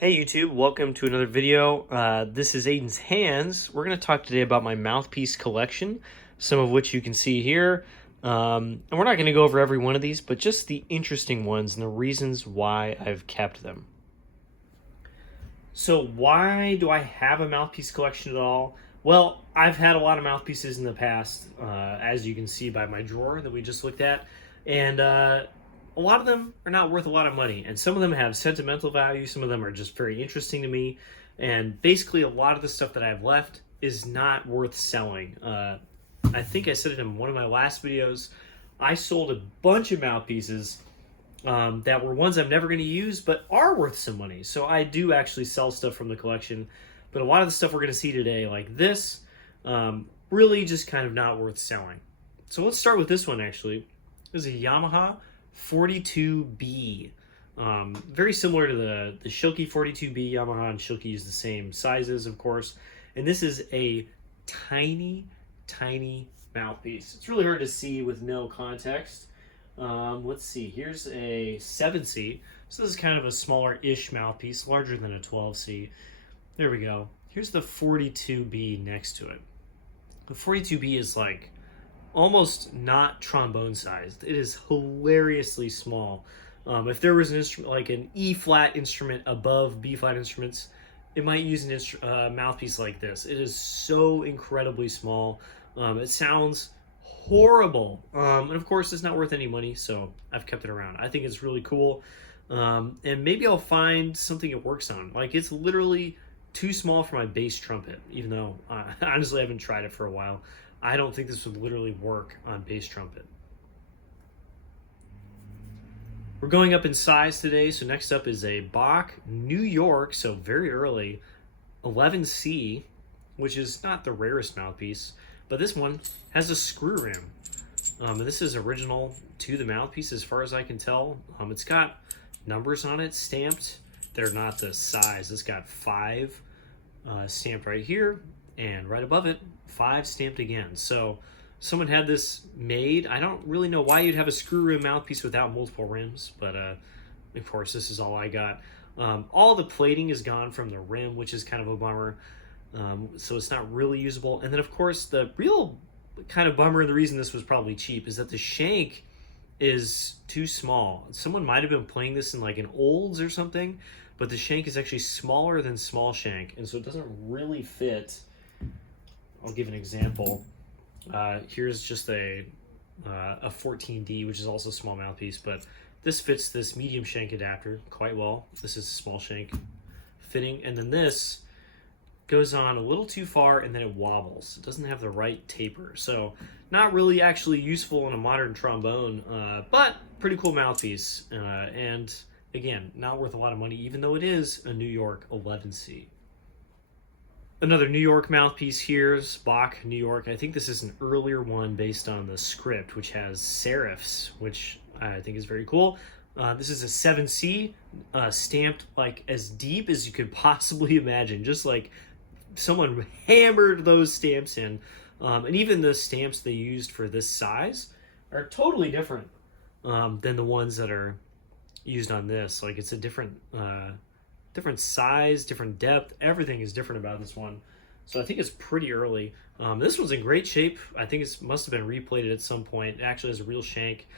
Hey YouTube, welcome to another video. This is Aiden's Hands. We're going to talk today about my Mouthpiece collection, some of which you can see here. And we're not going to go over every one of these, but just the interesting ones and the reasons why I've kept them. So why do I have a mouthpiece collection at all? Well, I've had a lot of mouthpieces in the past, as you can see by my drawer that we just looked at. And a lot of them are not worth a lot of money, and some of them have sentimental value. Some of them are just very interesting to me, and basically a lot of the stuff that I have left is not worth selling. I think I said it in one of my last videos. I sold a bunch of mouthpieces that were ones I'm never going to use, but are worth some money. So I do actually sell stuff from the collection, but a lot of the stuff we're going to see today, like this, really just kind of not worth selling. So let's start with this one. Actually, this is a Yamaha 42B. Very similar to the Shilky 42B. Yamaha and Shilky use the same sizes, of course. And this is a tiny mouthpiece. It's really hard to see with no context. Let's see. Here's a 7C. So this is kind of a smaller-ish mouthpiece, larger than a 12C. There we go. Here's the 42B next to it. The 42B is like almost not trombone sized. It is hilariously small. If there was an instrument like an E flat instrument above B flat instruments, it might use an mouthpiece like this. It is so incredibly small. It sounds horrible, and of course it's not worth any money, so I've kept it around. I think it's really cool, and maybe I'll find something it works on. Like, it's literally too small for my bass trumpet, even though honestly I haven't tried it for a while. I don't think this would literally work on bass trumpet. We're going up in size today, so next up is a Bach New York, so very early, 11C, which is not the rarest mouthpiece, but this one has a screw rim. And this is original to the mouthpiece as far as I can tell. It's got numbers on it stamped. They're not the size. It's got 5 stamped right here, and right above it, 5 stamped again. So someone had this made. I don't really know why you'd have a screw rim mouthpiece without multiple rims, but of course this is all I got. All the plating is gone from the rim, which is kind of a bummer. So it's not really usable. And then of course the real kind of bummer, and the reason this was probably cheap, is that the shank is too small. Someone might have been playing this in like an Olds or something, but the shank is actually smaller than small shank, and so it doesn't really fit. I'll give an example. Here's just a 14D, which is also a small mouthpiece, but this fits this medium shank adapter quite well. This is a small shank fitting, and then this goes on a little too far, and then it wobbles. It doesn't have the right taper, so not really actually useful in a modern trombone, but pretty cool mouthpiece, and again, not worth a lot of money, even though it is a New York 11C. Another New York mouthpiece here is Bach New York. I think this is an earlier one based on the script, which has serifs, which I think is very cool. This is a 7C, stamped like as deep as you could possibly imagine. Just like someone hammered those stamps in. And even the stamps they used for this size are totally different than the ones that are used on this. Like, it's a different size, different depth. Everything is different about this one, so I think it's pretty early. This one's in great shape. I think it must have been replated at some point. It actually has a real shank.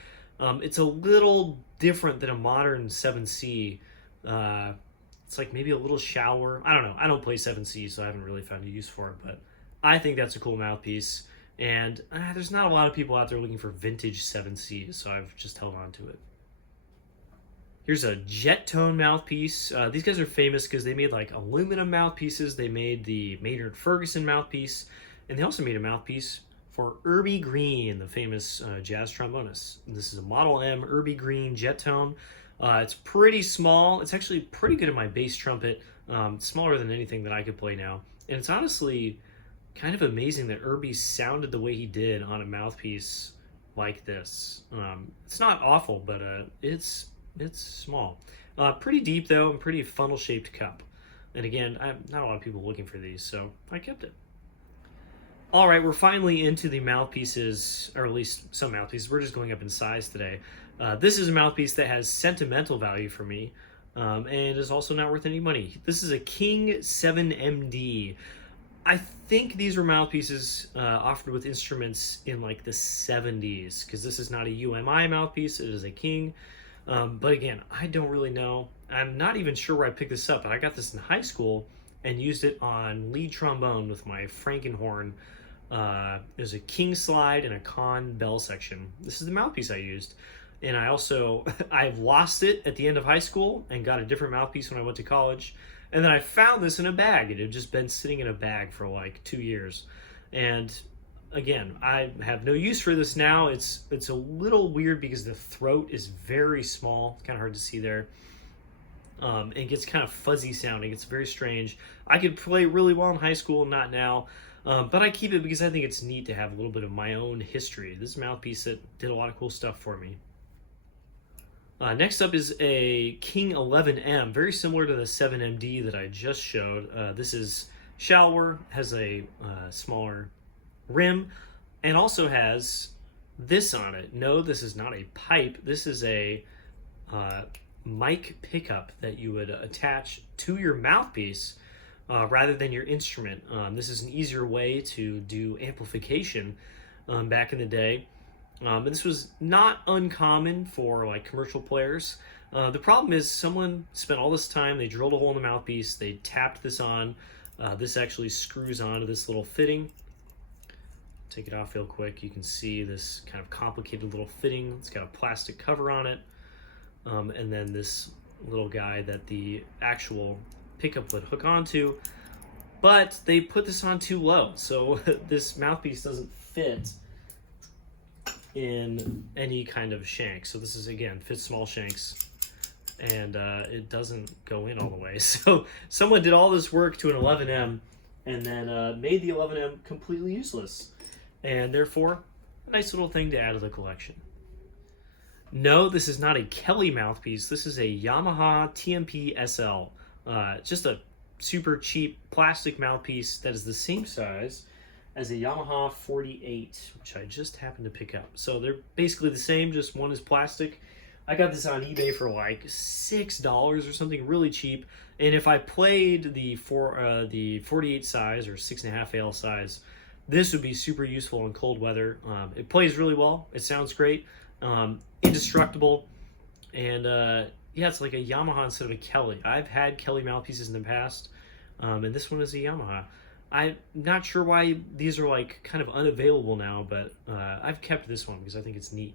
It's a little different than a modern 7C. It's like maybe a little shallower. I don't know. I don't play 7C, so I haven't really found a use for it, but I think that's a cool mouthpiece, and there's not a lot of people out there looking for vintage 7Cs, so I've just held on to it. Here's a Jet Tone mouthpiece. These guys are famous because they made like aluminum mouthpieces. They made the Maynard Ferguson mouthpiece, and they also made a mouthpiece for Irby Green, the famous jazz trombonist. This is a Model M Irby Green Jet Tone. It's pretty small. It's actually pretty good at my bass trumpet. It's smaller than anything that I could play now, and it's honestly kind of amazing that Irby sounded the way he did on a mouthpiece like this. It's not awful, but it's small. Pretty deep though, and pretty funnel shaped cup. And again, not a lot of people looking for these, so I kept it. All right, we're finally into the mouthpieces, or at least some mouthpieces. We're just going up in size today. This is a mouthpiece that has sentimental value for me. and is also not worth any money. This is a King 7MD. I think these were mouthpieces offered with instruments in like the 70s, because this is not a UMI mouthpiece, it is a King. But again, I don't really know. I'm not even sure where I picked this up, but I got this in high school and used it on lead trombone with my Frankenhorn. There's a King slide and a con bell section. This is the mouthpiece I used. And I also, I've lost it at the end of high school and got a different mouthpiece when I went to college. And then I found this in a bag. It had just been sitting in a bag for like 2 years. And again, I have no use for this now. It's a little weird because the throat is very small. It's kind of hard to see there. It gets kind of fuzzy sounding. It's very strange. I could play really well in high school, not now. But I keep it because I think it's neat to have a little bit of my own history. This mouthpiece that did a lot of cool stuff for me. Next up is a King 11M, very similar to the 7MD that I just showed. This is shallower, has a smaller rim, and also has this on it. No, this is not a pipe. This is a mic pickup that you would attach to your mouthpiece rather than your instrument. This is an easier way to do amplification back in the day. And this was not uncommon for like commercial players. The problem is someone spent all this time, they drilled a hole in the mouthpiece, they tapped this on. This actually screws onto this little fitting. Take it off real quick. You can see this kind of complicated little fitting. It's got a plastic cover on it. And then this little guy that the actual pickup would hook onto. But they put this on too low, so this mouthpiece doesn't fit in any kind of shank. So this is, again, fits small shanks, and it doesn't go in all the way. So someone did all this work to an 11M and then made the 11M completely useless, and therefore a nice little thing to add to the collection. No, this is not a Kelly mouthpiece. This is a Yamaha TMP SL. Just a super cheap plastic mouthpiece that is the same size as a Yamaha 48, which I just happened to pick up. So they're basically the same, just one is plastic. I got this on eBay for like $6 or something, really cheap. And if I played the 48 size or 6.5 AL size, this would be super useful in cold weather. It plays really well. It sounds great. Indestructible. And yeah, it's like a Yamaha instead of a Kelly. I've had Kelly mouthpieces in the past, and this one is a Yamaha. I'm not sure why these are like kind of unavailable now, but I've kept this one because I think it's neat.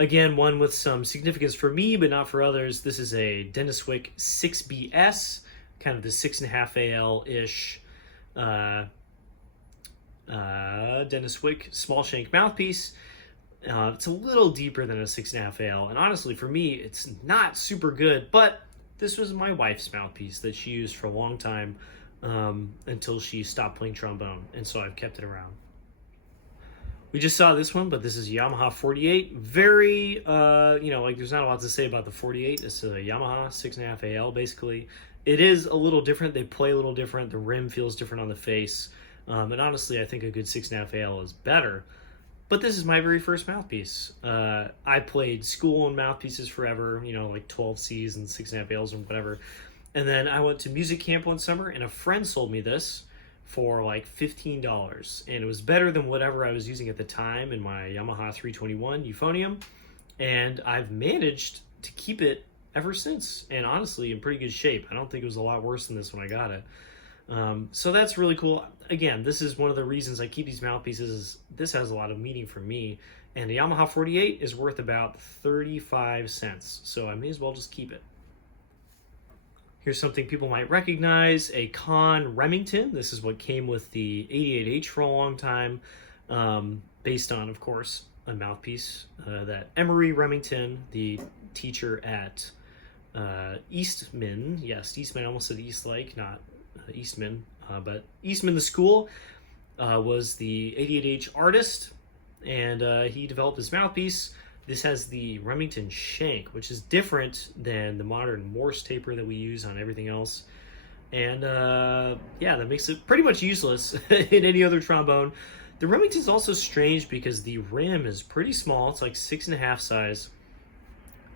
Again, one with some significance for me, but not for others. This is a Dennis Wick 6BS, kind of the 6.5 AL-ish Dennis Wick small shank mouthpiece. It's a little deeper than a 6.5 AL, and honestly, for me, it's not super good, but this was my wife's mouthpiece that she used for a long time until she stopped playing trombone, and so I've kept it around. We just saw this one, but this is Yamaha 48. Very, like there's not a lot to say about the 48. It's a Yamaha 6.5 AL, basically. It is a little different. They play a little different. The rim feels different on the face. And honestly, I think a good 6.5 AL is better. But this is my very first mouthpiece. I played school and mouthpieces forever, like 12 Cs and 6.5 ALs and whatever. And then I went to music camp one summer, and a friend sold me this for like $15. And it was better than whatever I was using at the time in my Yamaha 321 euphonium. And I've managed to keep it ever since. And honestly, in pretty good shape. I don't think it was a lot worse than this when I got it. So that's really cool. Again, this is one of the reasons I keep these mouthpieces. Is this has a lot of meaning for me. And the Yamaha 48 is worth about 35 cents. So I may as well just keep it. Here's something people might recognize, a Con Remington. This is what came with the 88H for a long time, based on, of course, a mouthpiece that Emery Remington, the teacher at Eastman, I almost said Eastlake, not Eastman, but Eastman the school, was the 88H artist, and he developed this mouthpiece. This has the Remington shank, which is different than the modern Morse taper that we use on everything else. And yeah, that makes it pretty much useless in any other trombone. The Remington's also strange because the rim is pretty small. It's like 6.5 size.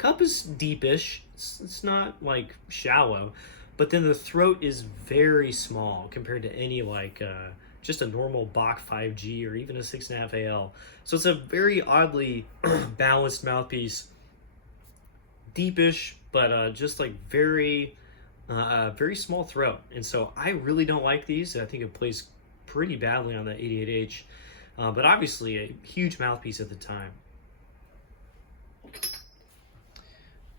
Cup is deepish. It's not like shallow, but then the throat is very small compared to any like just a normal Bach 5G or even a 6.5 AL. So it's a very oddly balanced mouthpiece, deepish, but just like very small throat. And so I really don't like these. I think it plays pretty badly on the 88H, but obviously a huge mouthpiece at the time.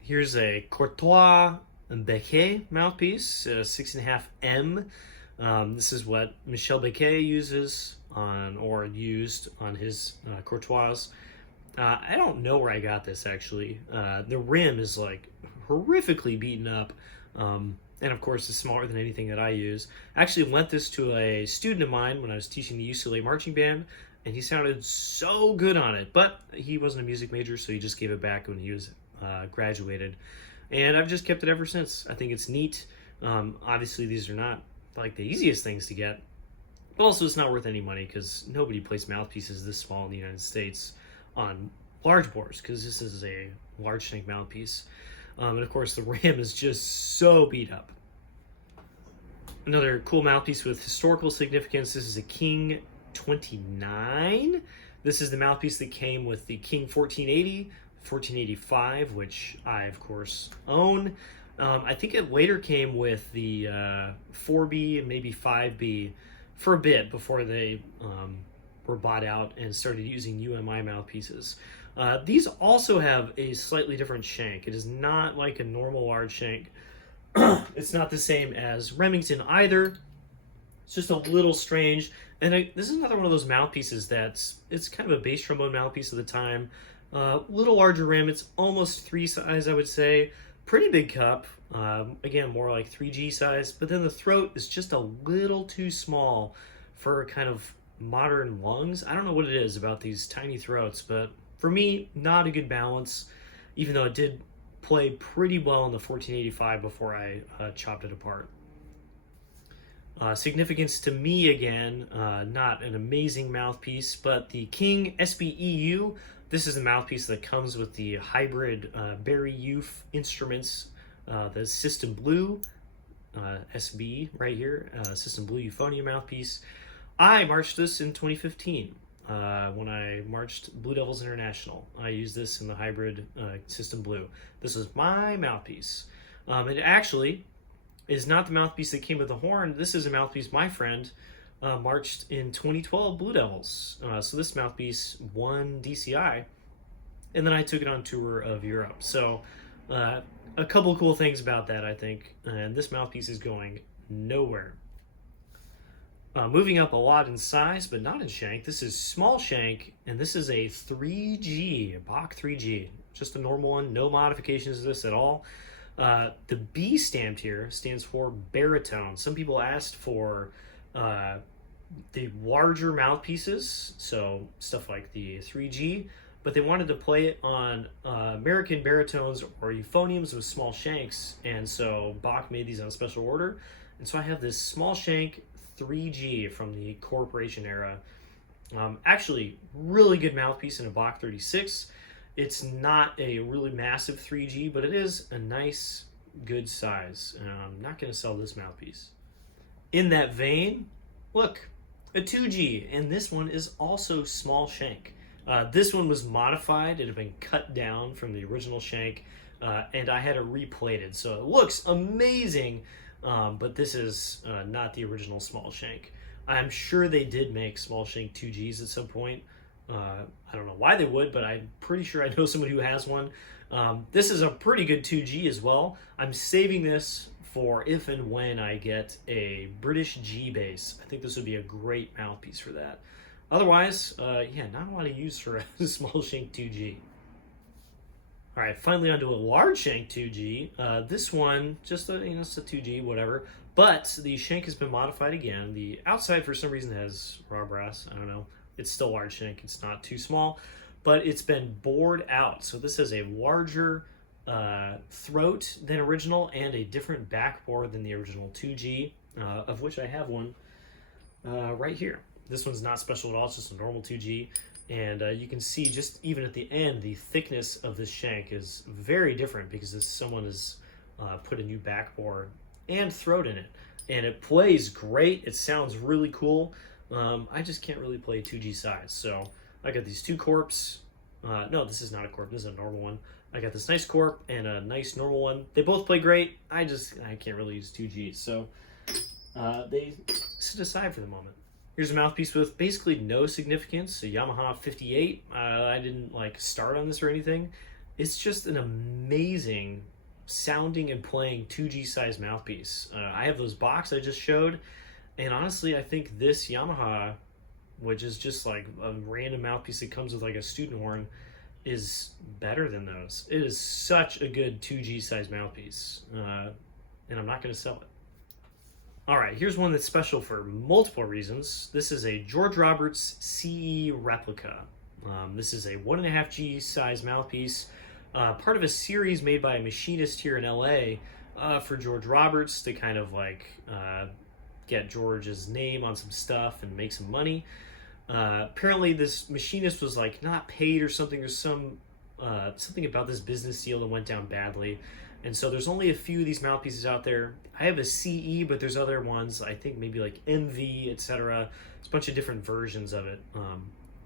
Here's a Courtois Becquet mouthpiece, 6.5 M. This is what Michel Becquet uses on or used on his Courtois. I don't know where I got this actually. The rim is like horrifically beaten up, and of course it's smaller than anything that I use. I actually lent this to a student of mine when I was teaching the UCLA marching band, and he sounded so good on it, but he wasn't a music major, so he just gave it back when he was graduated, and I've just kept it ever since. I think it's neat. Obviously these are not like the easiest things to get, but also it's not worth any money because nobody plays mouthpieces this small in the United States on large bores, because this is a large shank mouthpiece. And of course the rim is just so beat up. Another cool mouthpiece with historical significance. This is a King 29. This is the mouthpiece that came with the King 1480, 1485, which I of course own. I think it later came with the 4B and maybe 5B for a bit before they were bought out and started using UMI mouthpieces. These also have a slightly different shank. It is not like a normal large shank. It's not the same as Remington either. It's just a little strange. And this is another one of those mouthpieces it's kind of a bass trombone mouthpiece of the time. Little larger rim. It's almost 3 size, I would say. Pretty big cup. Again, more like 3G size. But then the throat is just a little too small for kind of modern lungs. I don't know what it is about these tiny throats, but for me, not a good balance, even though it did play pretty well in the 1485 before I chopped it apart. Significance to me again, not an amazing mouthpiece, but the King SBEU. This is the mouthpiece that comes with the hybrid Barry Youth instruments, the System Blue SB right here, System Blue euphonium mouthpiece. I marched this in 2015 when I marched Blue Devils International. I used this in the hybrid System Blue. This is my mouthpiece. It actually is not the mouthpiece that came with the horn. This is a mouthpiece my friend marched in 2012 Blue Devils. So this mouthpiece won DCI, and then I took it on tour of Europe. So a couple cool things about that, I think. And this mouthpiece is going nowhere. Moving up a lot in size, but not in shank. This is small shank, and this is a 3G, a Bach 3G. Just a normal one, no modifications to this at all. The B stamped here stands for baritone. Some people asked for the larger mouthpieces, so stuff like the 3G, but they wanted to play it on American baritones or euphoniums with small shanks, and so Bach made these on special order. And so I have this small shank 3G from the Corporation era. Actually, really good mouthpiece in a Bach 36. It's not a really massive 3G, but it is a nice, good size. I'm not going to sell this mouthpiece. In that vein, look, a 2G, and this one is also small shank. This one was modified. It had been cut down from the original shank, and I had it replated. So it looks amazing, but this is not the original small shank. I'm sure they did make small shank 2Gs at some point. I don't know why they would, but I'm pretty sure I know someone who has one. This is a pretty good 2G as well. I'm saving this for if and when I get a British G bass. I think this would be a great mouthpiece for that. Otherwise, yeah, not a lot of use for a small shank 2G. All right, finally onto a large shank 2G. This one, just it's a 2G, whatever. But the shank has been modified again. The outside, for some reason, has raw brass. I don't know. It's still large shank. It's not too small, but it's been bored out. So this has a larger throat than original and a different back bore than the original 2G, of which I have one right here. This one's not special at all. It's just a normal 2G. And you can see just even at the end, the thickness of this shank is very different because someone has put a new backboard and throat in it. And it plays great. It sounds really cool. I just can't really play 2G size. So I got these two corps. No, this is not a corp. This is a normal one. I got this nice corp and a nice normal one. They both play great. I can't really use 2Gs. So they sit aside for the moment. Here's a mouthpiece with basically no significance, a Yamaha 58. I didn't like start on this or anything. It's just an amazing sounding and playing 2G size mouthpiece. I have those Bachs I just showed, and honestly, I think this Yamaha, which is just like a random mouthpiece that comes with like a student horn, is better than those. It is such a good 2G size mouthpiece, and I'm not going to sell it. All right, here's one that's special for multiple reasons. This is a George Roberts CE replica. This is a 1.5G size mouthpiece, part of a series made by a machinist here in LA for George Roberts to kind of like get George's name on some stuff and make some money. Apparently this machinist was like not paid or something. There's something about this business deal that went down badly. And so there's only a few of these mouthpieces out there. I have a CE, but there's other ones, I think maybe like MV, etc. It's a bunch of different versions of it.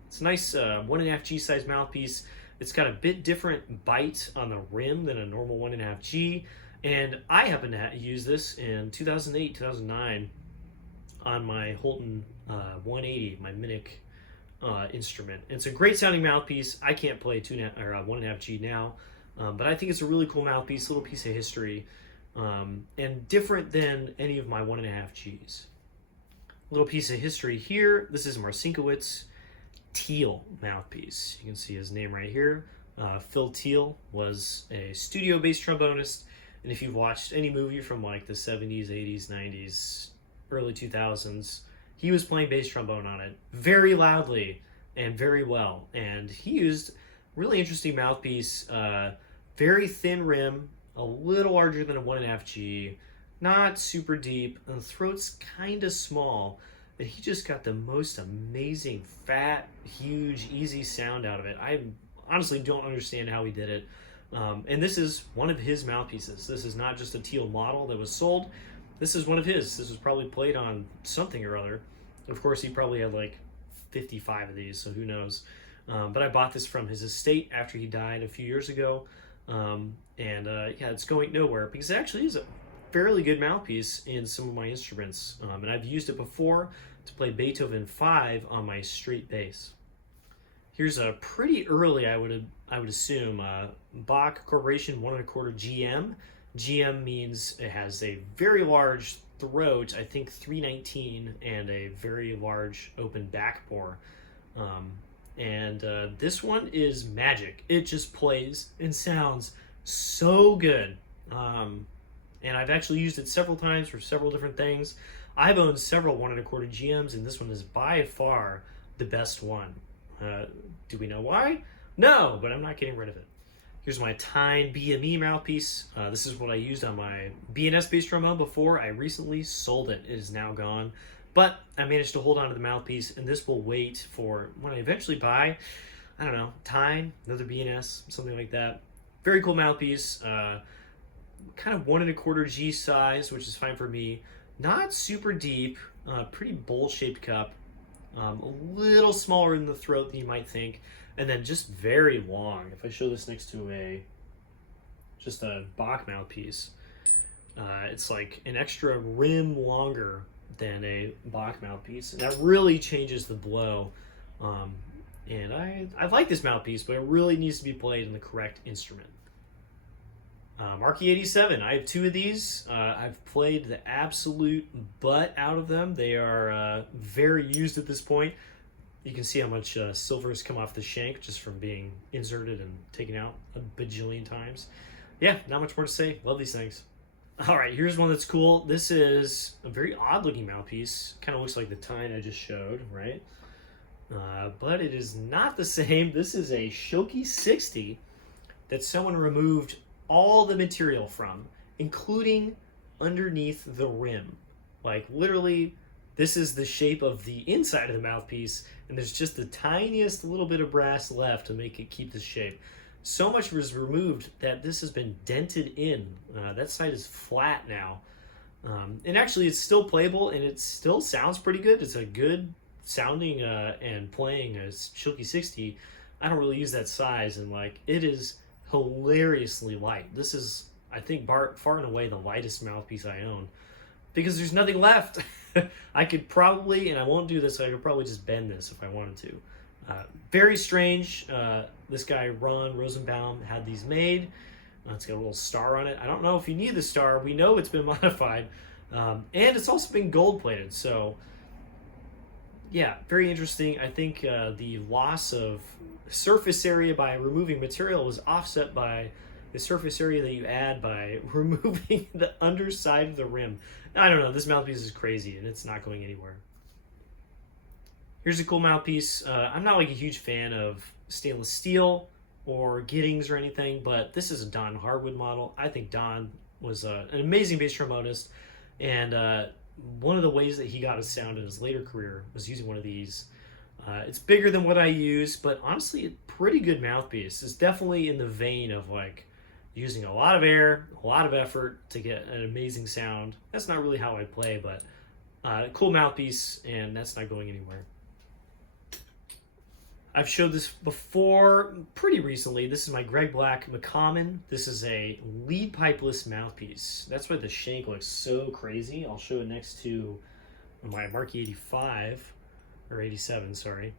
It's a nice 1.5G size mouthpiece. It's got a bit different bite on the rim than a normal 1.5G. And I happen to use this in 2008, 2009 on my Holton 180, my Minic instrument. It's a great sounding mouthpiece. I can't play 1.5G now. But I think it's a really cool mouthpiece, little piece of history, and different than any of my 1.5Gs. Little piece of history here. This is Marcinkiewicz Teal mouthpiece. You can see his name right here. Phil Teal was a studio bass trombonist, and if you've watched any movie from like the 70s, 80s, 90s, early 2000s, he was playing bass trombone on it very loudly and very well. And he used really interesting mouthpiece, very thin rim, a little larger than a 1.5G, not super deep, and the throat's kind of small, but he just got the most amazing, fat, huge, easy sound out of it. I honestly don't understand how he did it. And this is one of his mouthpieces. This is not just a Teal model that was sold. This is one of his. This was probably played on something or other. Of course, he probably had like 55 of these, so who knows. But I bought this from his estate after he died a few years ago. Yeah, it's going nowhere because it actually is a fairly good mouthpiece in some of my instruments. And I've used it before to play Beethoven 5 on my straight bass. Here's a pretty early, I would assume, Bach Corporation 1.25 GM. GM means it has a very large throat, I think 319, and a very large open back bore. This one is magic. It just plays and sounds so good. And I've actually used it several times for several different things. I've owned several 1.25 GMs, and this one is by far the best one. Do we know why? No, but I'm not getting rid of it. Here's my Tyne BME mouthpiece. This is what I used on my BNS bass trombone before. I recently sold it. It is now gone. But I managed to hold on to the mouthpiece, and this will wait for when I eventually buy, I don't know, Tyne, another BNS, something like that. Very cool mouthpiece. Kind of 1.25 G size, which is fine for me. Not super deep, pretty bowl-shaped cup. A little smaller in the throat than you might think. And then just very long. If I show this next to just a Bach mouthpiece, it's like an extra rim longer than a Bach mouthpiece, and that really changes the blow. And I like this mouthpiece, but it really needs to be played in the correct instrument. Marquee 87, I have two of these. I've played the absolute butt out of them. They are very used at this point. You can see how much silver has come off the shank just from being inserted and taken out a bajillion times. Yeah, not much more to say. Love these things. All right, here's one that's cool. This is a very odd-looking mouthpiece. Kind of looks like the Tyne I just showed, right? But it is not the same. This is a Shoki 60 that someone removed all the material from, including underneath the rim. Like, literally This is the shape of the inside of the mouthpiece, and there's just the tiniest little bit of brass left to make it keep this shape. So much was removed that this has been dented in. That side is flat now. And actually, it's still playable, and it still sounds pretty good. It's a good sounding and playing a Shilky 60. I don't really use that size, and like it is hilariously light. This is, I think, far and away the lightest mouthpiece I own because there's nothing left. I could probably, and I won't do this, I could probably just bend this if I wanted to. Very strange. This guy, Ron Rosenbaum, had these made. It's got a little star on it. I don't know if you need the star. We know it's been modified. And it's also been gold plated. So, yeah, very interesting. I think the loss of surface area by removing material was offset by the surface area that you add by removing the underside of the rim. I don't know. This mouthpiece is crazy, and it's not going anywhere. Here's a cool mouthpiece. I'm not like a huge fan of stainless steel or Giddings or anything, but this is a Don Harwood model. I think Don was an amazing bass trombonist, and one of the ways that he got his sound in his later career was using one of these. It's bigger than what I use, but honestly, a pretty good mouthpiece. It's definitely in the vein of like using a lot of air, a lot of effort to get an amazing sound. That's not really how I play, but cool mouthpiece, and that's not going anywhere. I've showed this before pretty recently. This is my Greg Black McCommon. This is a lead pipeless mouthpiece. That's why the shank looks so crazy. I'll show it next to my Marquee 85, or 87, sorry.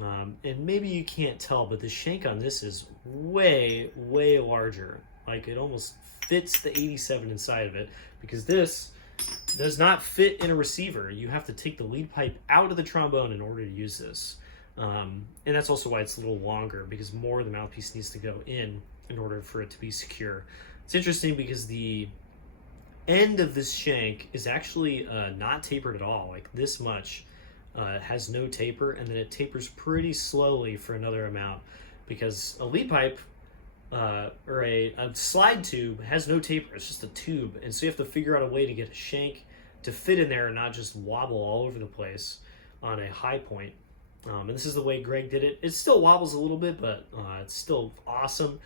And maybe you can't tell, but the shank on this is way, way larger. Like it almost fits the 87 inside of it, because this does not fit in a receiver. You have to take the lead pipe out of the trombone in order to use this. And that's also why it's a little longer, because more of the mouthpiece needs to go in order for it to be secure. It's interesting because the end of this shank is actually not tapered at all, like this much. Has no taper, and then it tapers pretty slowly for another amount, because a lead pipe or a slide tube has no taper. It's just a tube, and so you have to figure out a way to get a shank to fit in there and not just wobble all over the place on a high point. And this is the way Greg did it. It still wobbles a little bit, but it's still awesome.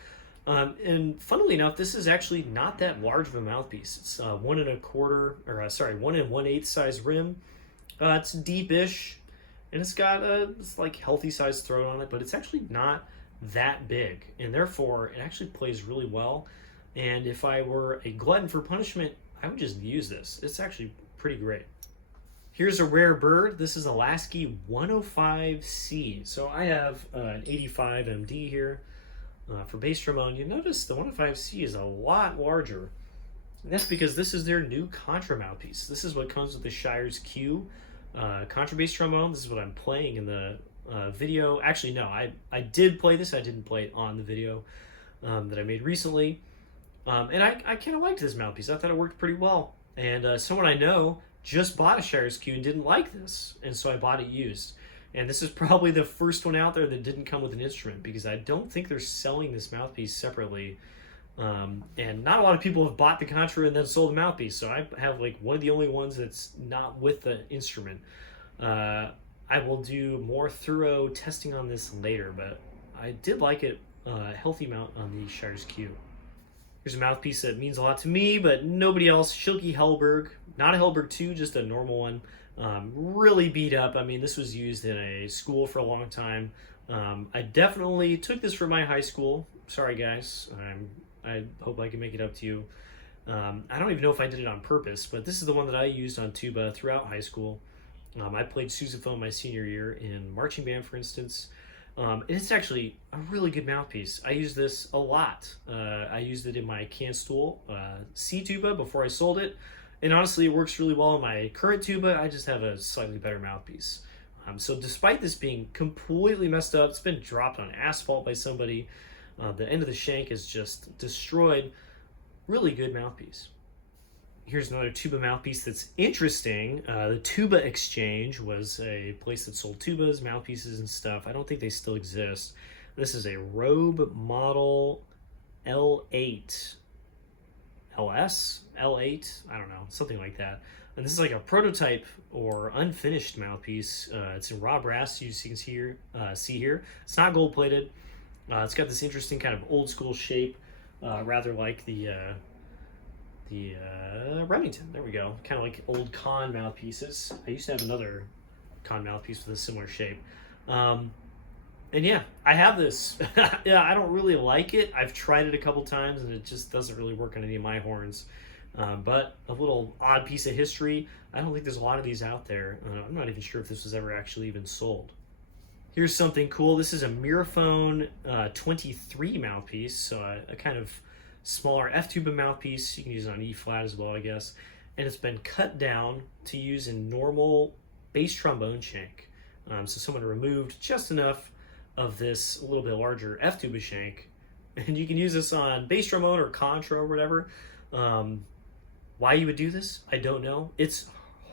And funnily enough, this is actually not that large of a mouthpiece. It's 1 1/8 size rim. It's deep-ish, and it's got it's like healthy sized throat on it, but it's actually not that big, and therefore it actually plays really well. And if I were a glutton for punishment, I would just use this. It's actually pretty great. Here's a rare bird. This is a Lasky 105C. So I have an 85 MD here for bass trombone. You notice the 105C is a lot larger. And that's because this is their new contra mouthpiece. This is what comes with the Shire's Q contra bass trombone. This is what I'm playing in the video. Actually, no, I did play this. I didn't play it on the video that I made recently. And I kind of liked this mouthpiece. I thought it worked pretty well. And someone I know just bought a Shire's Q and didn't like this, and so I bought it used. And this is probably the first one out there that didn't come with an instrument, because I don't think they're selling this mouthpiece separately. And not a lot of people have bought the contra and then sold the mouthpiece, so I have like one of the only ones that's not with the instrument. I will do more thorough testing on this later, but I did like it. Healthy mount on the Shire's Q. Here's a mouthpiece that means a lot to me, but nobody else. Shilky Hellberg. Not a Hellberg 2, just a normal one. Really beat up. I mean, this was used in a school for a long time. I definitely took this from my high school. Sorry, guys. I hope I can make it up to you. I don't even know if I did it on purpose, but this is the one that I used on tuba throughout high school. I played sousaphone my senior year in marching band, for instance. And it's actually a really good mouthpiece. I use this a lot. I used it in my can stool C tuba before I sold it. And honestly, it works really well in my current tuba. I just have a slightly better mouthpiece. So despite this being completely messed up, it's been dropped on asphalt by somebody. The end of the shank is just destroyed. Really good mouthpiece. Here's another tuba mouthpiece that's interesting. The Tuba Exchange was a place that sold tubas, mouthpieces, and stuff. I don't think they still exist. This is a Robe Model L8. LS? L8, I don't know, something like that. And this is like a prototype or unfinished mouthpiece. It's in raw brass, as you can see here. It's not gold plated. It's got this interesting kind of old school shape, rather like the Remington. There we go. Kind of like old con mouthpieces. I used to have another con mouthpiece with a similar shape. And yeah, I have this. Yeah, I don't really like it. I've tried it a couple times and it just doesn't really work on any of my horns. But a little odd piece of history. I don't think there's a lot of these out there. I'm not even sure if this was ever actually even sold. Here's something cool. This is a Miraphone 23 mouthpiece, so a kind of smaller F-tuba mouthpiece. You can use it on E flat as well, I guess. And it's been cut down to use in normal bass trombone shank. So someone removed just enough of this a little bit larger F-tuba shank, and you can use this on bass trombone or contra or whatever. Why you would do this, I don't know. It's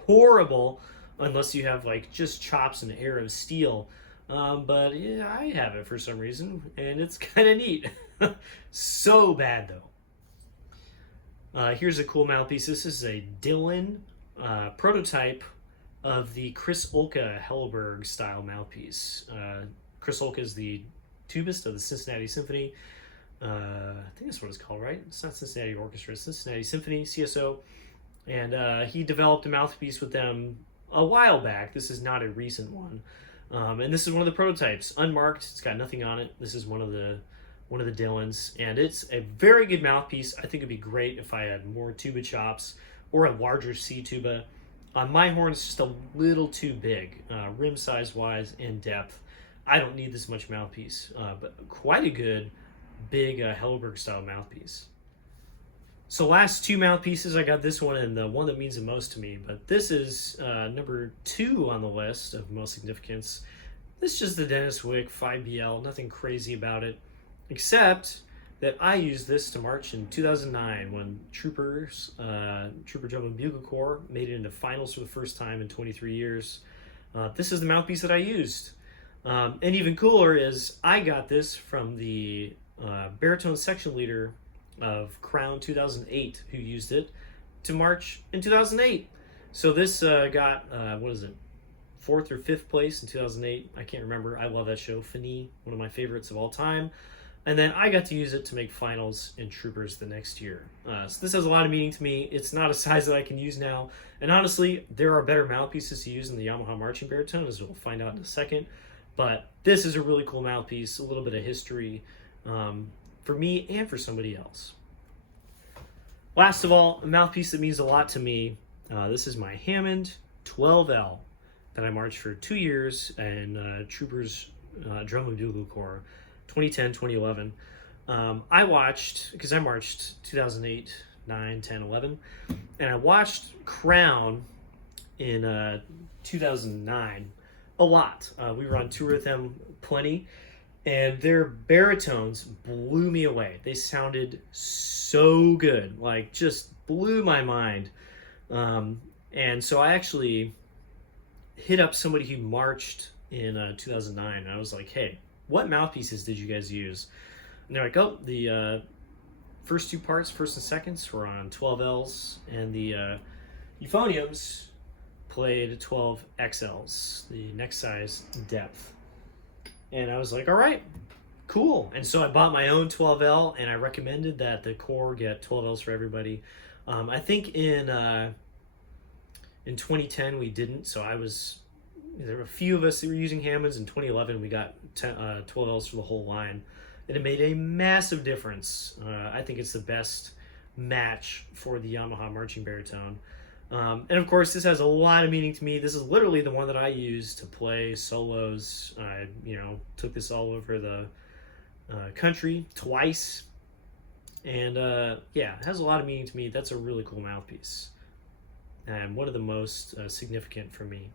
horrible unless you have like just chops and air of steel. But yeah, I have it for some reason, and it's kind of neat. So bad though. Here's a cool mouthpiece. This is a Dylan prototype of the Chris Olka Helleberg style mouthpiece. Chris Olka is the tubist of the Cincinnati Symphony. I think that's what it's called, right? It's not Cincinnati Orchestra, it's Cincinnati Symphony, CSO. And he developed a mouthpiece with them a while back. This is not a recent one. And this is one of the prototypes, unmarked. It's got nothing on it. This is one of the Dylans, and it's a very good mouthpiece. I think it'd be great if I had more tuba chops or a larger C tuba. On my horn, it's just a little too big, rim size wise and depth. I don't need this much mouthpiece, but quite a good big Helleberg style mouthpiece. So last two mouthpieces, I got this one and the one that means the most to me, but this is number 2 on the list of most significance. This is just the Dennis Wick 5BL, nothing crazy about it, except that I used this to march in 2009 when Trooper Drum and Bugle Corps made it into finals for the first time in 23 years. This is the mouthpiece that I used. And even cooler is I got this from the baritone section leader of Crown 2008, who used it to march in 2008. So this got, what is it, 4th or 5th place in 2008. I can't remember. I love that show. Fini, one of my favorites of all time. And then I got to use it to make finals in Troopers the next year. So this has a lot of meaning to me. It's not a size that I can use now. And honestly, there are better mouthpieces to use than the Yamaha marching baritone, as we'll find out in a second. But this is a really cool mouthpiece, a little bit of history for me and for somebody else. Last of all, a mouthpiece that means a lot to me. This is my Hammond 12L that I marched for 2 years in Troopers Drum and Bugle Corps, 2010, 2011. I watched, because I marched 2008, 9, 10, 11, and I watched Crown in 2009 a lot. We were on tour with them plenty, and their baritones blew me away. They sounded so good, like just blew my mind. And so I actually hit up somebody who marched in 2009, and I was like, hey, what mouthpieces did you guys use? And they're like, oh, the first 2 parts, first and seconds, were on 12Ls, and the euphoniums played 12 XLs, the next size depth. And I was like, all right, cool. And so I bought my own 12L, and I recommended that the Corps get 12Ls for everybody. I think in 2010 we didn't, so there were a few of us that were using Hammonds. In 2011 we got 12Ls for the whole line, and it made a massive difference. I think it's the best match for the Yamaha marching baritone. And of course, this has a lot of meaning to me. This is literally the one that I use to play solos. I, took this all over the country twice. And yeah, it has a lot of meaning to me. That's a really cool mouthpiece. And one of the most significant for me.